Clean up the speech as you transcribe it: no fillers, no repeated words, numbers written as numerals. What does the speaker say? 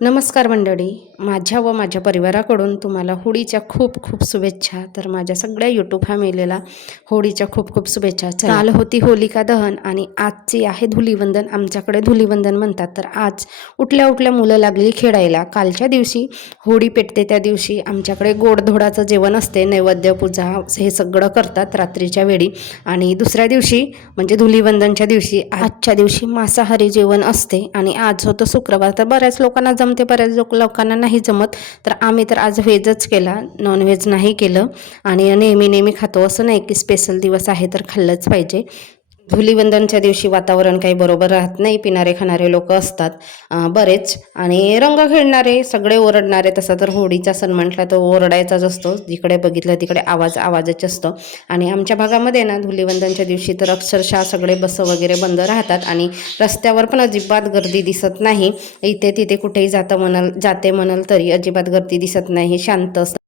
नमस्कार मंडळी, माझ्या व माझ्या परिवाराकडून तुम्हाला होळीच्या खूप खूप शुभेच्छा. तर माझ्या सगळ्या यूट्यूब फॅमिलीला होळीच्या खूप खूप शुभेच्छा. काल होती होलिका दहन आणि आजची आहे धुलीवंदन. आमच्याकडे धुलीवंदन म्हणतात. तर आज उठल्या उठल्या मुलं लागली खेळायला. कालच्या दिवशी होळी पेटते त्या दिवशी आमच्याकडे गोडधोडाचं जेवण असते, नैवेद्य पूजा हे सगळं करतात रात्रीच्या वेळी. आणि दुसऱ्या दिवशी म्हणजे धुलीवंदनच्या दिवशी आजच्या दिवशी मांसाहारी जेवण असते. आणि आज होतं शुक्रवार, तर बऱ्याच लोकांना जमते, बऱ्याच लोकांना नाही जमत. तर आम्ही तर आज व्हेजच केला, नॉनव्हेज नाही केलं. आणि नेहमी नेहमी खातो असं नाही की स्पेशल दिवस आहे तर खाल्लंच पाहिजे. धुलीवंदनच्या दिवशी वातावरण काही बरोबर राहत नाही, पिणारे खाणारे लोक असतात बरेच, आणि रंग खेळणारे सगळे ओरडणारे. तसा तर होळीचा सण म्हटला तर ओरडायचाच असतो, जिकडे बघितलं तिकडे आवाजच असतो. आणि आमच्या भागामध्ये ना धुलीवंदनच्या दिवशी तर अक्षरशः सगळे बस वगैरे बंद राहतात आणि रस्त्यावर पण अजिबात गर्दी दिसत नाही. इथे तिथे कुठेही जाते म्हणाल तरी अजिबात गर्दी दिसत नाही, शांत असतं.